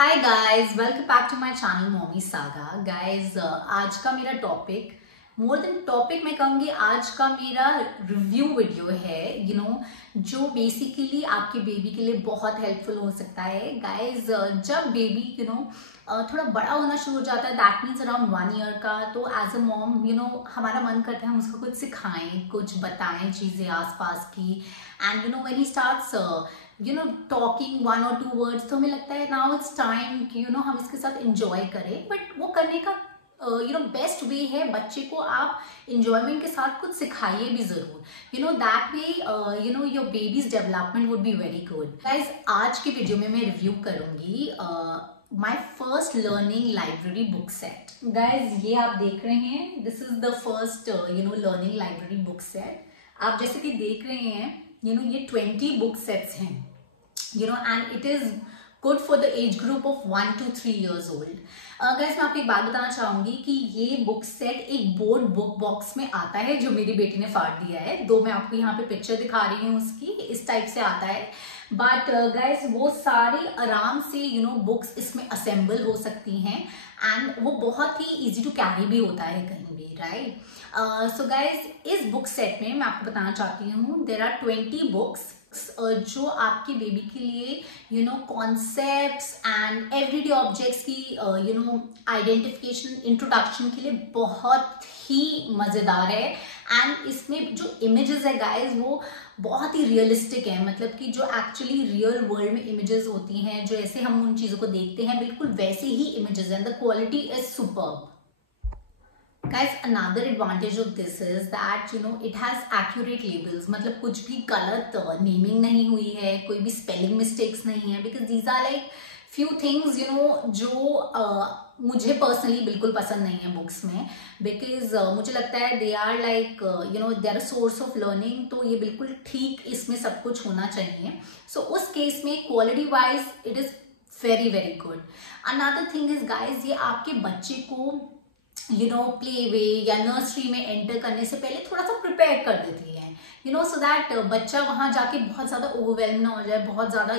Hi guys, welcome back to my channel Mommy Saga. Guys, आज का मेरा topic more than topic मैं कहूँगी, आज का मेरा रिव्यू वीडियो है जो बेसिकली आपके बेबी के लिए बहुत हेल्पफुल हो सकता है। गाइस, जब बेबी थोड़ा बड़ा होना शुरू हो जाता है, दैट मीन्स अराउंड 1 ईयर का, तो एज अ मॉम हमारा मन करता है हम उसको कुछ सिखाएं, कुछ बताएं चीजें आसपास की। And when he starts talking 1 or 2 words, तो हमें लगता है नाउ इट्स टाइम कि हम इसके साथ इंजॉय करें। बट वो करने का बेस्ट वे है, बच्चे को आप इंजॉयमेंट के साथ कुछ सिखाइए भी जरूर। That way your babies development would be very good. Guys, आज के वीडियो में मैं रिव्यू करूंगी my first learning library book set. Guys, ये आप देख रहे हैं, this is the first learning library book set. आप जैसे कि देख रहे हैं ये 20 बुक सेट्स हैं and it is good for the age group of 1 to 3 years old. Guys, मैं आपको एक बात बताना चाहूंगी कि ये बुक सेट एक बोर्ड बुक बॉक्स में आता है जो मेरी बेटी ने फाड़ दिया है। दो मैं आपको यहाँ पे पिक्चर दिखा रही हूँ उसकी, इस टाइप से आता है। बट गाइस, वो सारी आराम से बुक्स इसमें असेंबल हो सकती हैं एंड वो बहुत ही इजी टू कैरी भी होता है कहीं भी, राइट। सो गाइस, इस बुक सेट में मैं आपको बताना चाहती हूँ देयर आर 20 बुक्स जो आपके बेबी के लिए कॉन्सेप्ट्स एंड एवरीडे ऑब्जेक्ट्स की आइडेंटिफिकेशन, इंट्रोडक्शन के लिए बहुत ही मजेदार है। एंड इसमें जो इमेजेस है गाइस, वो बहुत ही रियलिस्टिक है, मतलब कि जो एक्चुअली रियल वर्ल्ड में इमेजेस होती हैं, जो ऐसे हम उन चीजों को देखते हैं बिल्कुल वैसे ही इमेजेस हैं। The quality is superb. Guys, another advantage of this is that it has accurate labels, मतलब कुछ भी गलत नेमिंग नहीं हुई है, कोई भी स्पेलिंग मिस्टेक्स नहीं है, because these are like few things जो मुझे पर्सनली बिल्कुल पसंद नहीं है बुक्स में, बिकॉज मुझे लगता है they are like they are a source of learning, तो ये बिल्कुल ठीक इसमें सब कुछ होना चाहिए। सो उस केस में quality wise it is very very good. Another thing is guys, ये आपके बच्चे को प्ले वे या नर्सरी में एंटर करने से पहले थोड़ा सा प्रिपेयर कर देती है, सो दैट बच्चा वहां जाके बहुत ज्यादा ओवरवेल्म ना हो जाए, बहुत ज्यादा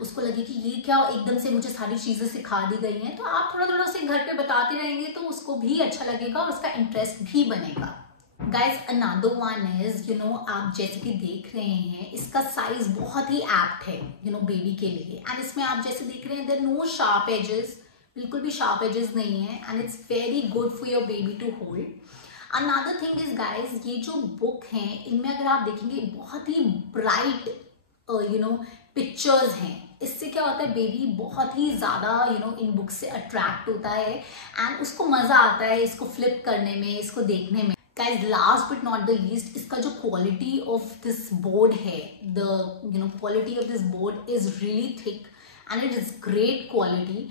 उसको लगे कि ये क्या एकदम से मुझे सारी चीजें सिखा दी गई हैं। तो आप थोड़ा थोड़ा उसे घर पे बताते रहेंगे तो उसको भी अच्छा लगेगा और उसका इंटरेस्ट भी बनेगा। गाइज, अनदर वन इज आप जैसे कि देख रहे हैं, इसका साइज बहुत ही एप्ट है बेबी के लिए। एंड इसमें आप जैसे देख रहे हैं देयर नो शार्प एजेस, बिल्कुल भी शार्प एजेस नहीं है, and it's very good for your baby to hold. Another thing is guys, ये जो बुक हैं इनमें अगर आप देखेंगे बहुत ही ब्राइट पिक्चर्स हैं। इससे क्या होता है, बेबी बहुत ही ज्यादा इन बुक से अट्रैक्ट होता है एंड उसको मजा आता है इसको फ्लिप करने में, इसको देखने में। Guys, last but not the least, इसका जो क्वालिटी ऑफ दिस बोर्ड है, the quality of this board is really thick and it is great quality.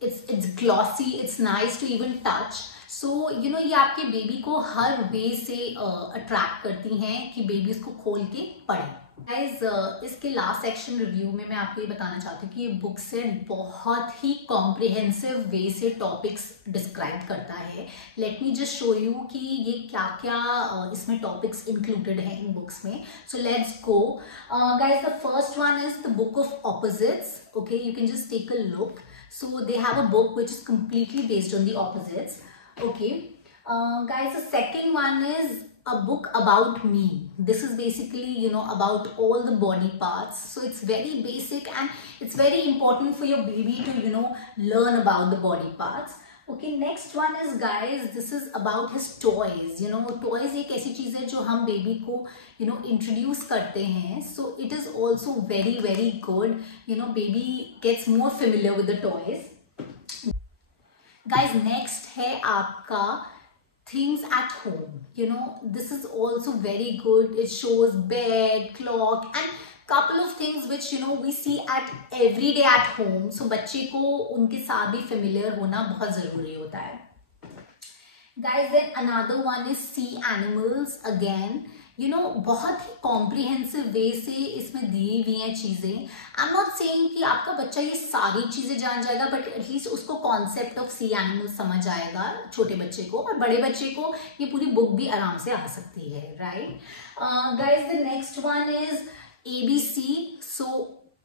It's glossy, it's nice to even touch. So ये आपके baby को हर वे से attract करती हैं कि बेबी उसको खोल के पढ़े। गाइज, इसके लास्ट सेक्शन रिव्यू में मैं आपको ये बताना चाहती हूँ कि ये बुक से बहुत ही कॉम्प्रिहेंसिव वे से टॉपिक्स डिस्क्राइब करता है। Let me just show you कि ये क्या क्या इसमें टॉपिक्स इंक्लूडेड हैं इन बुक्स में। So let's go. Guys, the first one is the book of opposites. Okay, you can just take a look. So they have a book which is completely based on the opposites. Okay, guys, the second one is a book about me. This is basically about all the body parts, so it's very basic and it's very important for your baby to learn about the body parts. Okay, next one is guys, this is about his toys. Toys एक ऐसी चीज है जो हम baby को introduce करते हैं, so it is also very very good. Baby gets more familiar with the toys. Guys, next है आपका things at home. This is also very good. It shows bed, clock and couple of things which we see at every day at home. So बच्चे को उनके साथ भी familiar होना बहुत जरूरी होता है। Guys, then another one is sea animals again. बहुत ही कॉम्प्रिहेंसिव वे से इसमें दी हुई हैं चीजें। आई एम नॉट सेइंग कि आपका बच्चा ये सारी चीजें जान जाएगा, बट एटलीस्ट उसको कॉन्सेप्ट ऑफ सी एनिमल्स समझ आएगा, छोटे बच्चे को। और बड़े बच्चे को ये पूरी बुक भी आराम से आ सकती है, right. Guys, the next one is ABC. So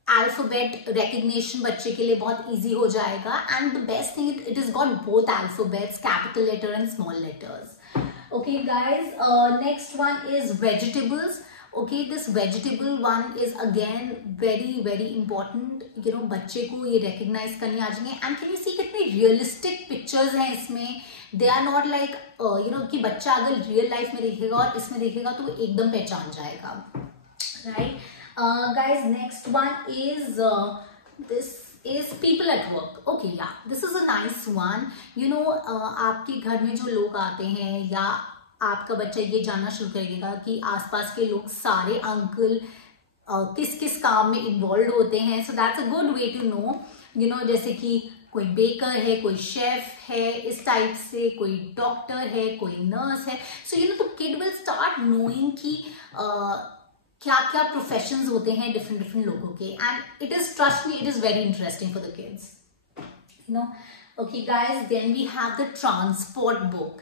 alphabet recognition बच्चे के लिए बहुत इजी हो जाएगा. And the best thing, it is got both alphabets, capital letter and small letters. Okay guys, next one is vegetables. Okay, this vegetable one is again very important. You know, बच्चे को ये recognize करनी आ जाएंगे. And can you see कितने realistic pictures हैं इसमें? They are not like you know कि बच्चा अगर real life में देखेगा और इसमें देखेगा तो वो एकदम पहचान जाएगा, right? Guys, next one is this is people at work. Okay, yeah, this is a nice one. You know, आपके घर में जो लोग आते हैं या आपका बच्चा ये जानना शुरू करेगा कि आसपास के लोग सारे अंकल किस किस काम में इन्वॉल्व होते हैं. So that's a good way to know. You know, जैसे कि कोई बेकर है, कोई शेफ है, इस टाइप से, कोई डॉक्टर है, कोई नर्स है. सो यू नो, तो किड विल स्टार्ट नोइंग कि क्या क्या प्रोफेशंस होते हैं डिफरेंट लोगों के. And it is, trust me, it is very interesting for the kids, you know. Okay guys, then we have the transport book.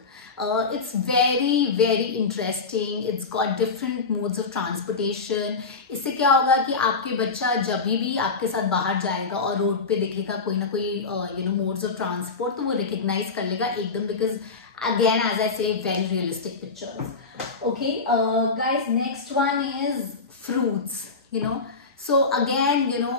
It's very interesting. It's got different modes of transportation. इससे क्या होगा कि आपके बच्चा जब भी आपके साथ बाहर जाएगा और रोड पे देखेगा कोई ना कोई you know modes of transport, तो वो recognize कर लेगा एकदम, because again as I say, very realistic pictures. Okay, guys, next one is fruits. You know, so again, you know,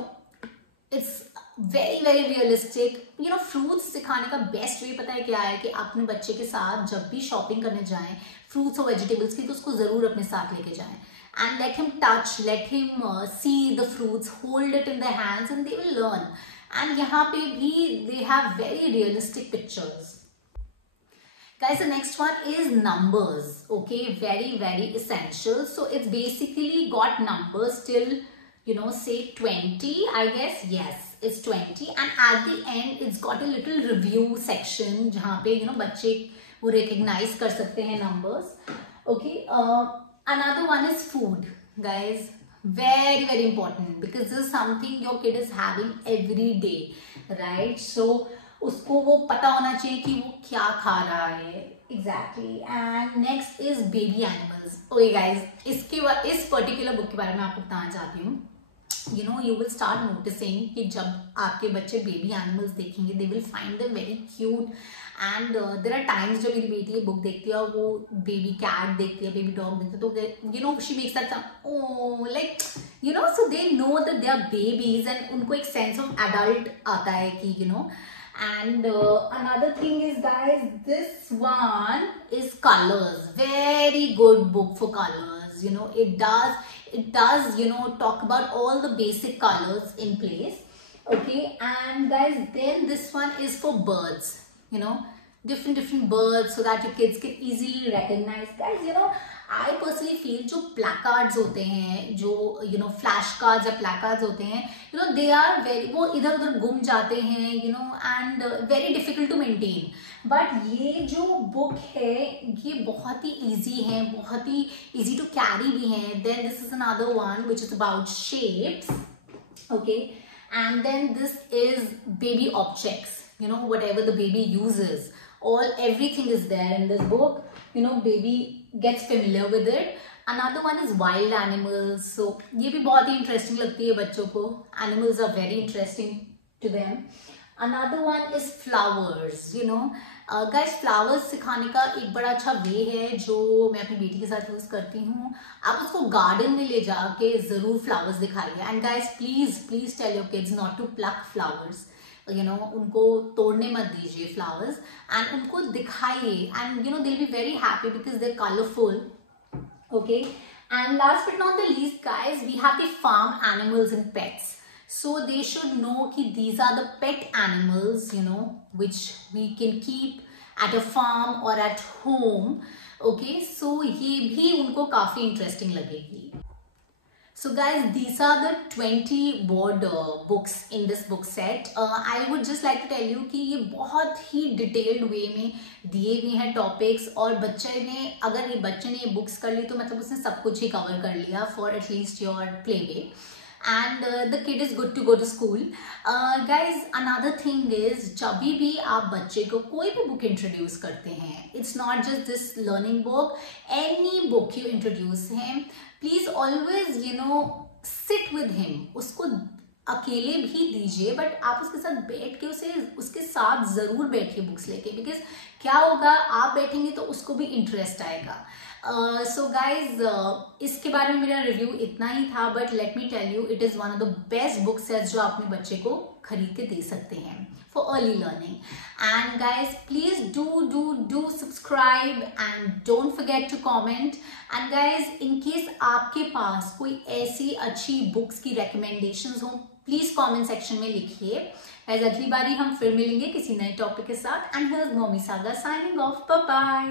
it's very realistic. You know, fruits सिखाने का best way पता है क्या है कि अपने बच्चे के साथ जब भी शॉपिंग करने जाएं फ्रूट्स और वेजिटेबल्स की, तो उसको जरूर अपने साथ लेके जाएं. And let him touch, let him see the fruits, hold it in the hands and they will learn. And यहाँ पे भी they have very realistic pictures. Guys, the next one is numbers. Okay, very essential. So it's basically got numbers till, you know, say 20, I guess. Yes, it's 20. And at the end, it's got a little review section जहाँ पे, you know, बच्चे वो recognize कर सकते हैं numbers. Okay, another one is food. Guys, very important, because this is something your kid is having every day, right? So उसको वो पता होना चाहिए कि वो क्या खा रहा है. Exactly. And next is baby animals. Okay guys, इस पर्टिकुलर बुक के बारे में आपको बताना चाहती हूँ. You know, you will start noticing कि जब आपके बच्चे बेबी एनिमल्स देखेंगे, they will find them very cute. And there are times जब मेरी बेटी ये बुक देखती है और वो बेबी कैट देखती है, बेबी डॉग देखती है, तो you know she makes that sound, oh, like, you know, so they know that they are babies and उनको एक sense of adult आता है कि, you know. And another thing is, guys, this one is colors. Very good book for colors. You know, it does you know, talk about all the basic colors in place. Okay, and guys, then this one is for birds. You know, different birds, so that your kids can easily recognize. Guys, you know, I personally feel जो placards होते हैं, जो you know flash cards या placards होते हैं, you know, they are very, वो इधर उधर गुम जाते हैं, you know, and very difficult to maintain. But ये जो book है ये बहुत ही easy है, बहुत ही easy to carry भी है. Then this is another one which is about shapes. Okay, and then this is baby objects. You know, whatever the baby uses, everything is there in this book. You know, baby gets familiar with it. Another one is wild animals. So ये भी बहुत ही interesting लगती है बच्चों को. Animals are very interesting to them. Another one is flowers. You know, guys, flowers सिखाने का एक बड़ा अच्छा वे है जो मैं अपनी बेटी के साथ यूज करती हूँ. आप उसको गार्डन में ले जाके जरूर फ्लावर्स दिखाइए. And guys, please tell your kids not to pluck flowers. You know, उनको तोड़ने मत दीजिए flowers, and उनको दिखाइए, and you know, they'll be very happy because they're colorful. Okay, and last but not the least, guys, we have the farm animals and pets. So they should know कि these are the pet animals, you know, which we can keep at a farm or at home. Okay, so ये भी उनको काफी interesting लगेगी. So guys, these are the 20 word books in this book set. I would just like to tell you कि ये बहुत ही detailed way में दिए हुए हैं topics, और बच्चे ने, अगर ये बच्चे ने ये books कर ली तो मतलब उसने सब कुछ ही cover कर लिया for at least your playway. And the kid is good to go to school. Guys, another thing is, जब भी आप बच्चे को कोई भी book introduce करते हैं, it's not just this learning book, any book you introduce him, please always, you know, sit with him. उसको अकेले भी दीजिए, बट आप उसके साथ बैठ के उसके साथ जरूर बैठिए बुक्स लेके, बिकॉज क्या होगा, आप बैठेंगे तो उसको भी इंटरेस्ट आएगा। सो गाइज, इसके बारे में मेरा रिव्यू इतना ही था, but let me tell you, it is one of the best book sets जो आप अपने बच्चे को खरीद के दे सकते हैं for early learning. And guys, please do subscribe and don't forget to comment. And guys, in case आपके पास कोई ऐसी अच्छी बुक्स की रिकमेंडेशंस हो, प्लीज कमेंट सेक्शन में लिखिए। गाइज, अगली बारी हम फिर मिलेंगे किसी नए टॉपिक के साथ। And here is Mommy Saga signing off, bye bye.